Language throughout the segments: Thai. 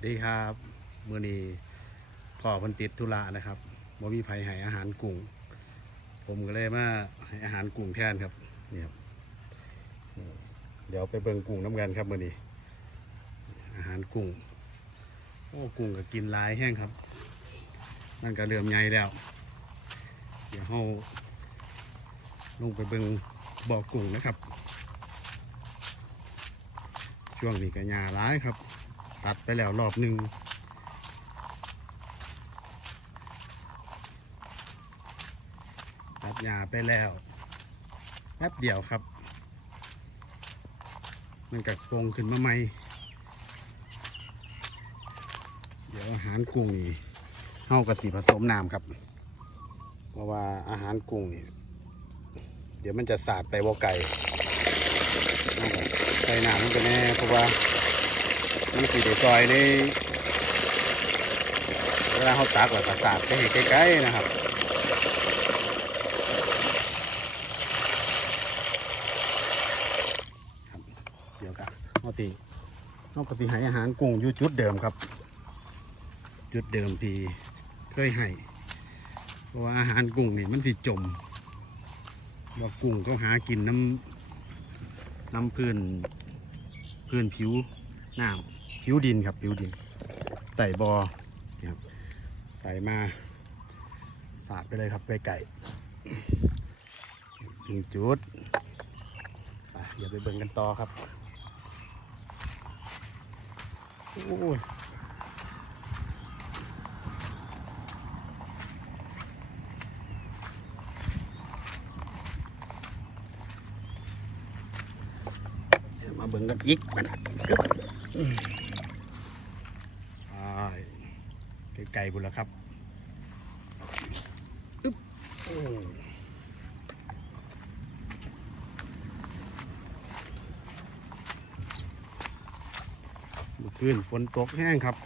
วัสดีครับเมื่อนี้พ่อพันติดธุระนะครับบ่มีไผให้อาหารกุ้งผมก็เลยมาให้อาหารกุ้งแทนครับนี่ครับเดี๋ยวไปเบิ่งกุ้งน้ำกันครับมื่อนี้ อาหารกุ้งโอ้กุ้งก็กินหลายแห้งครับมันก็เริ่มใหญ่แล้ว เดี๋ยวเฮาลงไปเบิ่งบ่อกุ้งนะครับ ช่วงนี้ก็หญ้าร้ายครับ ตัดไปแล้วรอบหนึ่งตัดหญ้าไปแล้วแป๊บเดียวครับ มันก็โกงขึ้นมาใหม่ เดี๋ยวอาหารกุ้งนี่เฮากับสีผสมน้ำครับ เพราะว่าอาหารกุ้งนี่เดี๋ยวมันจะสาดไปวอไก่เฮาก็ใส่น้ำมันก็แน่เพราะว่า มันสีได้ซอยในเวลาเขาตักแล้ก็สาดไปให้ใกล้ๆนะครับเดี๋ยวกันเอาตีเอาปฏิหารอาหารกุ้งอยู่จุดเดิมครับ จุดเดิมที่เคยให้เพราะว่าอาหารกุ้งนี่มันสิจมว่ากุ้งเขาหากินน้ำน้ำพื้นพื้นผิวน้ำ ผิวดินครับผิวดินไต่บอนี่ครับใส่มาสาดไปเลยครับไปไก่ถึงจุดเดี๋ยวไปเบิ่งกันต่อครับโอ้ยมาเบิ่งกันอีกมัน ใช่ ไกลบุญล้วครับอึ๊บโอ้เมื่อคืนฝนตกแห้งครับ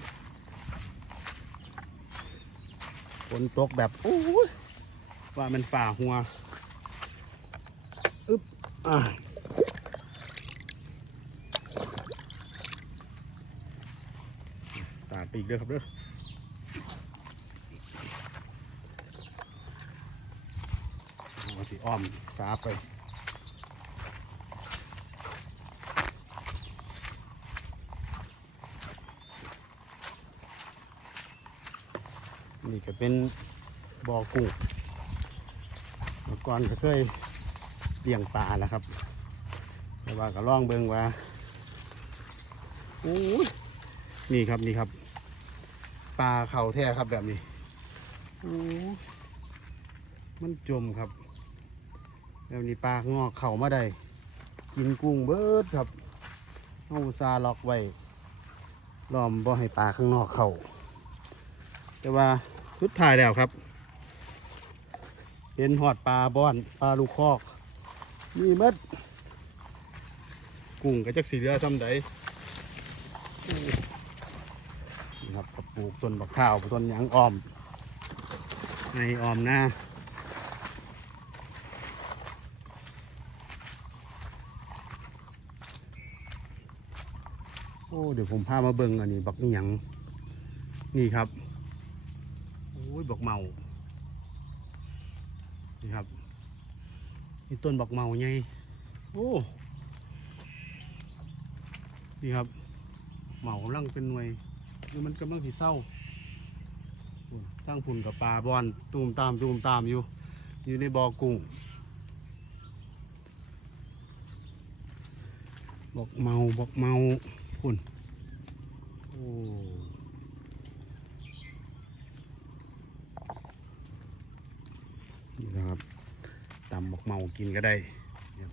ฝนตกแบบโอ้ยว่ามันฝ่าหัวอึ๊บอ่าสาดไปอีกเด้อครับเด้อาสิอ้อมสาไปนี่ก็เป็นบ่อกุ้งเมื่อก่อนก็เคยเลี้ยงปลาแล้วครับ แต่ว่าก็ล่องเบิงว่าโอ้ยนี่ครับนี่ครับ ปลาเข่าแท้ครับแบบนี้โอ้มันจมครับ แบบนี้ปลางอกเข่ามาได้กินกุ้งเบิดครับเอาซาล็อกไว้ล้อมบ่ให้ปลาข้างนอกเข่าแต่ว่าสุดท้ายแล้วครับเห็นหอดปลาบอนปลาลูกคอกมีหมัดกุ้งก็จักสีเหลือทำไดครับก็ปลูกต้นบักข้าวต้นยางอ้อมในอ้อมหน้า อ้เดี๋ยวผมพามาเบิ่งอันนี้บักอิหยังนี่ครับโอ้ยบักเมานี่ครับนี่ต้นบักเมาไงโอ้นี่ครับเมากำลังเป็นหน่วยคือมันกำลังสีเศร้าตั้งพุ่นกับปลาบอนตูมตามตูมตามอยู่ อยู่ในบ่อกุ้งบอกเมาบอกเมา พุ่นโอ้นี่นะครับตำบอกเมากินก็ได้เนี่ย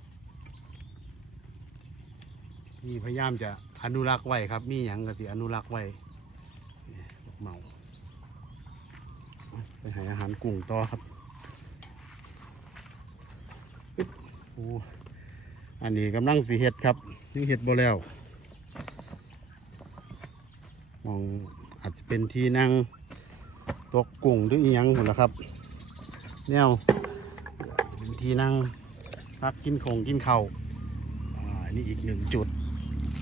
นี่พยายามจะอนุรักษ์ไว้ครับ มีอย่างก็สิอนุรักษ์ไว้บักเมาไปหาอาหารกุ้งต่อครับอึ๊บโอ้อันนี้กำลังสีเห็ดครับนี่เห็ดบ่แล้ว มองอาจจะเป็นที่นั่งตกกุ้งหรืออีหยังหมดแล้วครับ แนวเป็นที่นั่งพักกินขงกินเข้าอ่านี่อีกหนึ่งจุด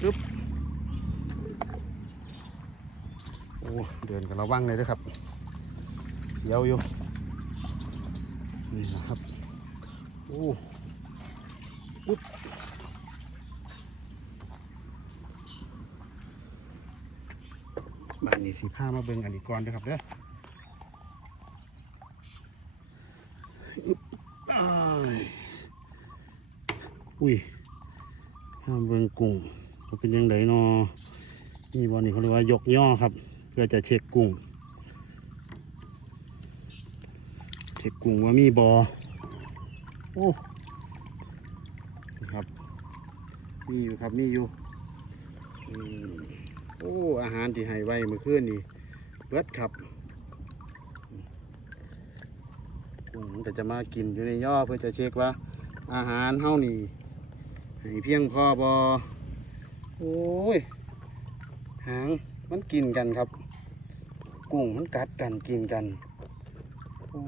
อึ๊บอ้เดินกันระวังเลยด้วยครับ เสียวอยู่ นี่นะครับ โอ้อุ๊บบ้า นี้สีผ้ามาเบิ่งอันนี้ก่อนนะครับเด้ออุ้ยห้ามเบิ่งกุ้งมันเป็นยังไงเนาะนี่บอลนี่เขาเรียกว่ายกย่อครับ เพื่อจะเช็คกุ้ง เช็คกุ้งว่ามีบอโอ้นะครับ มีอยู่ครับ มีอยู่อืม โอ้อาหารที่ให้ไว้เมื่อคืนนี่เบิดครับกุ้งมันก็จะมากินอยู่ในย่อเพื่อจะเช็คว่า อาหารเฮานี่ให้เพียงพอบอโอ้ยหางมันกินกันครับ กุ้งมันกัดกันกินกันโอ้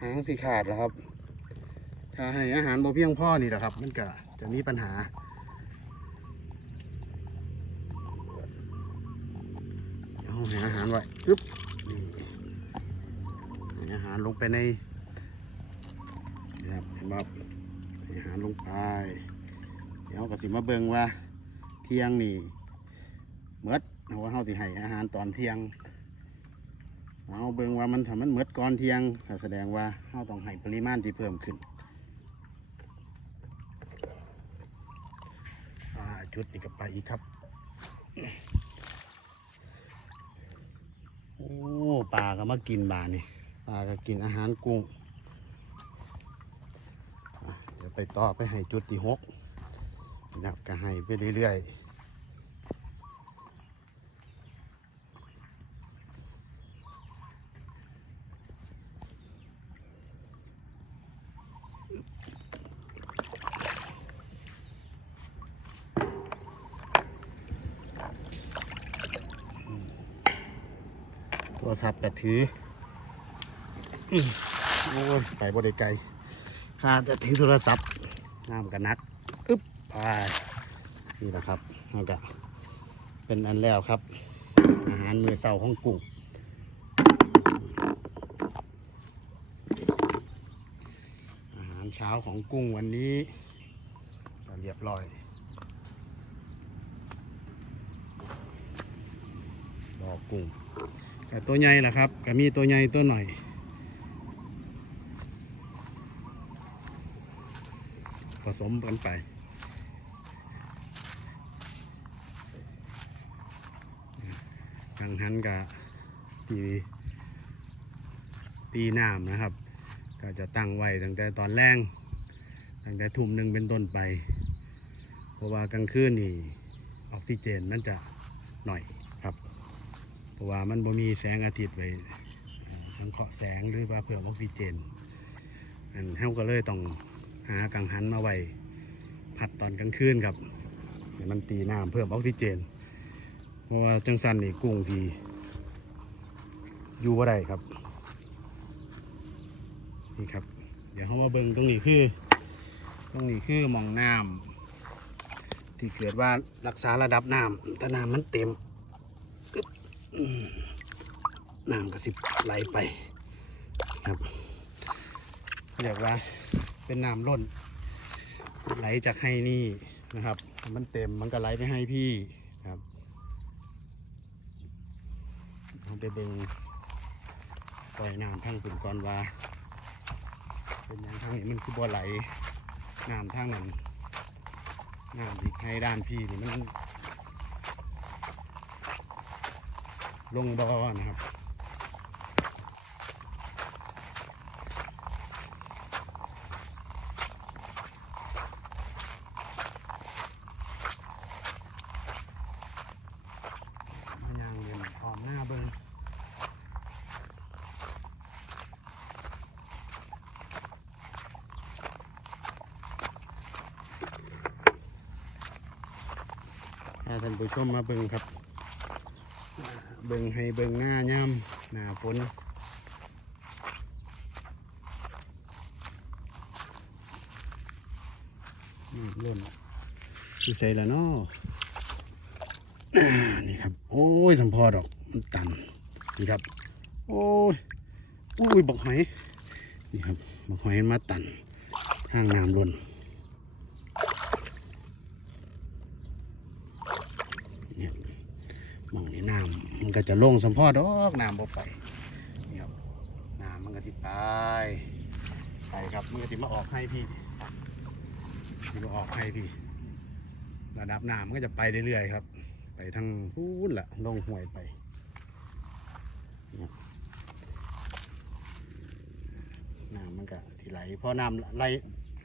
หางสีขาดแล้วครับ ถ้าให้อาหารบ่เพียงพอนี่แหละครับ มันก็จะมีปัญหา เอาห้อาหารไว้ปึ๊บนี่ห้อาหารลงไปในนี่ครับเห็นไหมครับห้อาหารลงไป เดี๋ยวก็สิมาเบิ่งว่า เที่ยงนี่เมดเอาว่าเฮาสิให้อาหารตอนเที่ยงเอาเบิ่งว่ามันทำมันเมดก่อนเที่ยงแสดงว่าเราต้องให้ปริมาณที่เพิ่มขึ้นจุดอีกกับไปอีกครับ โอ้ ปลาก็มากินบานี่ปลาก็กินอาหารกุ้งเดี๋ยวไปต่อไปให้จุดที่หกนะครับก็ให้ไปเรื่อยๆ ศัพท์ก็ถือโอ้ยไปบ่ได้ไกลข้าจะถือโทรศัพท์น้ำกันนักอึ๊บไปนี่แหละครับนั่นก็เป็นอันแล้วครับ อาหารมือเสาของกุ้งอาหารเช้าของกุ้งวันนี้ก็เรียบร้อยดอกกุ้ง แต่ตัวใหญ่ล่ะครับก็มีตัวใหญ่ตัวหน่อยผสมกันไปทางหันกับตีตีน้ำนะครับ ก็จะตั้งไว้ตั้งแต่ตอนแรงตั้งแต่ทุ่มหนึ่งเป็นต้นไป เพราะว่ากลางคืนนี่ออกซิเจนมันจะหน่อยครับ เพราะว่ามันบ่มีแสงอาทิตย์ไว้เอ่อสังเคราะห์แสงหรือว่าเพิ่มออกซิเจนอันเฮาก็เลยต้องหากังหันมาไว้ผัดตอนกลางคืนครับให้มันตีน้ำเพิ่มออกซิเจน เพราะว่าจังสันนี่กุ้งที่อยู่บ่าได้ครับนี่ครับ เดี๋ยวเขามาเบิ่งตรงนี้คือ ตรงนี้คือมองน้ำที่เกิดว่ารักษาระดับน้ำถ้าน้ำมันเต็ม น้ำก็สิบไหลไปครับเรียกว่าเป็นน้ำล้น ไหลจากให้นี่นะครับ มันเต็มมันก็ไหลไปให้พี่ครับเอาไปเบ่งปล่อยน้ำทางขุนก่อนว่า เป็นอย่างทางนี้มันคือบ่ไหลน้ำทางนั้นน้ำที่ให้ด้านพี่นี่มัน ลงบ่อนะครับยังเรียนหอมหน้าเบิ้งถ้าท่านผู้ชมมาเบิ้งครับ เบิ่งให้เบิ่งหน้าย่ำหน้าฝนล่นอยู่ใส่ละเนาะอ่านี่ครับ โอ้ยสัมพอดอกมันตันนี่ครับ โอ้ยโอ้ยบอกหอยนี่ครับบอกหอยมาตันทางน้ำล้นเนี่ยหมองนี่น้ำ มันก็จะลงสัมพอดอกน้ำบ่ไปนี่ครับน้ำมันก็ที่ไปไปครับมันก็ที่มาออกให้พี่ที่มาออกให้พี่ระดับน้ำมันก็จะไปเรื่อยๆครับ ไปทางพูนละลงห้วยไปน้ำมันก็ที่ไหลพอน้ำไหล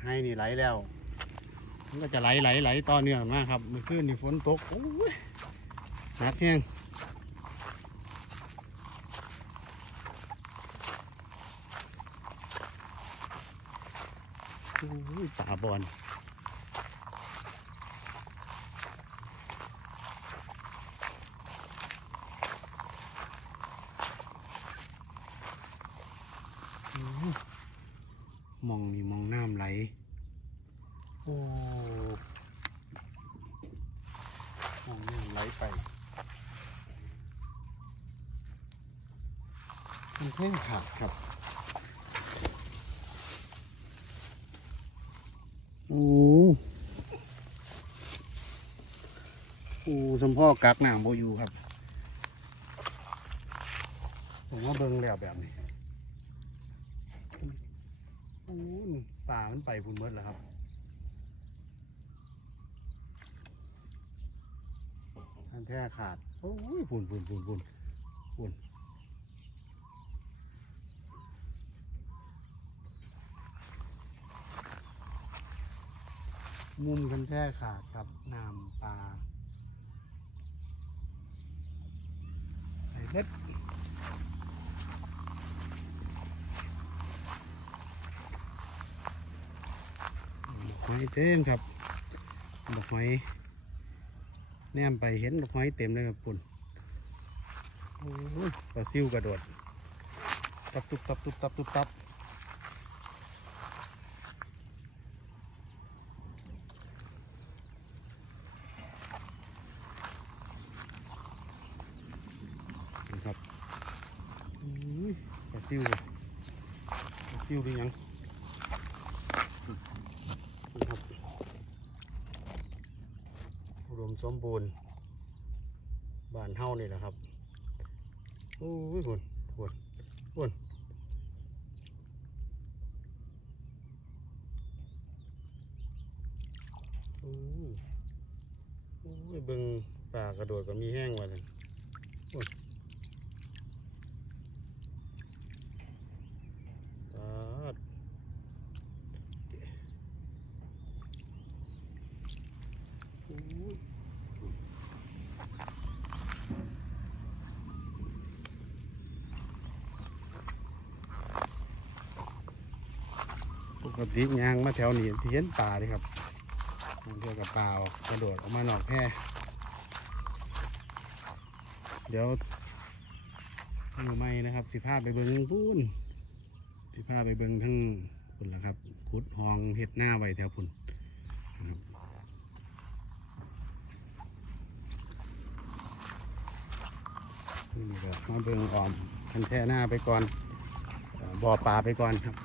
ให้นี่ไหลแล้ว มันก็จะไหลไหลไหลต่อเนื่องมากครับ เมื่อคืนนี่ฝนตกโอ้ยหนักแห้งโอ้ย ป่าบอนมองนี่มองน้ำไหล โอ้มองน้ำไหลไปมันแห้งขาดครับ โอ้โอ้สมพ่อกักหน้ำโบอยู่ครับ ผมว่าเบิ่งแล้วแบบนี้โอ้ป่ามันไปพุ่นเมดแล้วครับอันแท้ขาด โอ้ยพุ่นพุ่นพุ่นพุ่นพุ่น มุมกันแท้ขาดครับน้ำปลาไอ้เล็ดหอยเต็มครับดอกหอยแนมไปเห็นดอกหอยเต็มเลยครับคุณโอ้ยปลาซิวกระโดด ตับตุบตับตุบตับตุบตับนี่ครับโอ้ยปลาซิวเลยปลาซิวเป็นหยัง นะครับอุดมสม บูรณ์บ้านเฮานี่แหละครับโอ้ยบุญบุญบุญโอ้ยโอ้ยเบิ่งป่ากระโดดก็มีแห้งว่ะท่านพุ่น ปกติยางมาแถวนี้ที่เห็นป่าเลยครับมันเกี่ยวกับป่าออกกระโดดออกมาหนอกแพร่เดี๋ยวมือไม่นะครับ สิพาไปเบิ้งปุ้นสิพาไปเบิ้งทั้งพุ่นและครับขุดหองเฮ็ดหน้าไว้แถวพุ่นนี่ก็มาเบิ้งออมคันแท่หน้าไปก่อนบ่อปลาไปก่อนครับ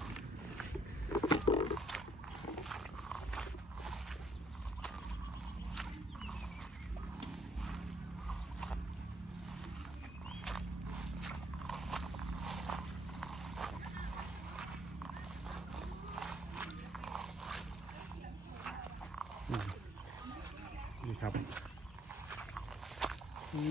นี่ครับอืมดอก ห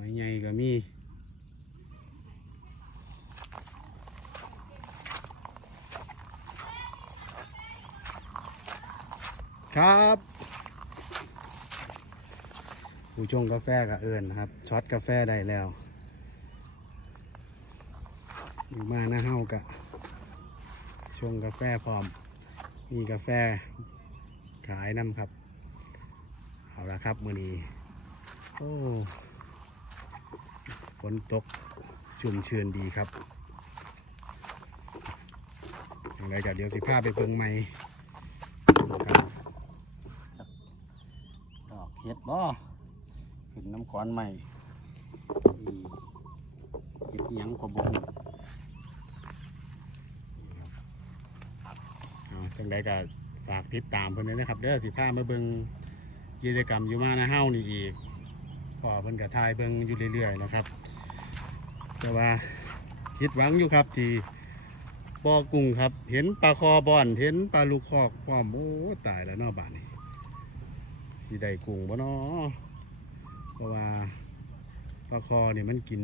อยใหญ่ก็มีครับผู้ชงกาแฟกับเอิญนะครับช็อตกาแฟได้แล้ว อยู่ มาหน้าเฮากะชงกาแฟพร้อม มีกาแฟขายน้ำครับ เอาละครับมือนี้โอ้ฝนตกชุ่มชือนดีครับไรก็เดี๋ยวสิพาไปเบิ่งใหม่ดอกเห็ดบ่ขึ้นน้ำขอนใหม่เห็ดยังกว่าบุ้งเอา จังไดก็ฝากติดตามเพิ่นด้วยนะครับ เด้อสิพามาเบิ่งกิจกรรมอยู่มานะเฮานี่อีกพอเพิ่นก็ทายเบิ่งอยู่เรื่อยๆนะครับ แต่ว่าคิดหวังอยู่ครับที่บ่อกุ้งครับ เห็นปลาคอบอนเห็นปลาลูกคอกพร้อมโอ้ตายแล้วเนาะบ้านนี้สิได้กุ้งบ่เนาะเพราะว่าปลาคอเนี่ยมันกิน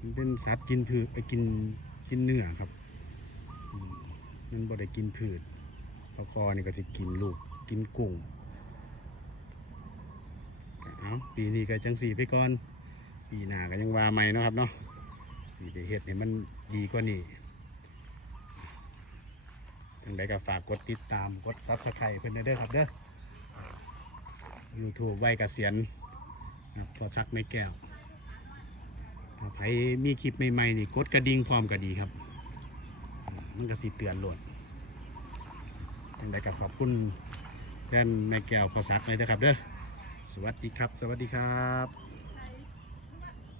มันเป็นสัตว์กินพืชไปกินกินเนื้อครับมมันบ่ได้กินพืช ปลาคอนี่ก็สิกินลูกกินกุ้งเอาปีนี้ก็จังสีไปก่อน ปีหน้าก็ยังว่าใหม่นะครับเนาะีเฮ็ดให้มันดีกว่านี้ทังใดก็ฝากกดติดตามกดซับสไครต์เพื่อนเด้อครับเด้อ YouTube ไว้เกษียณครับพอซักไม่แก้วถ้าใครมีคลิปใหม่ๆนี่กดกระดิ่งพร้อมก็ดีครับ มันก็สิเตือนโหลด ยังไงก็ขอบคุณแฟนแม่แก้วประซักเลยนะครับเด้อสวัสดีครับ สวัสดีครับ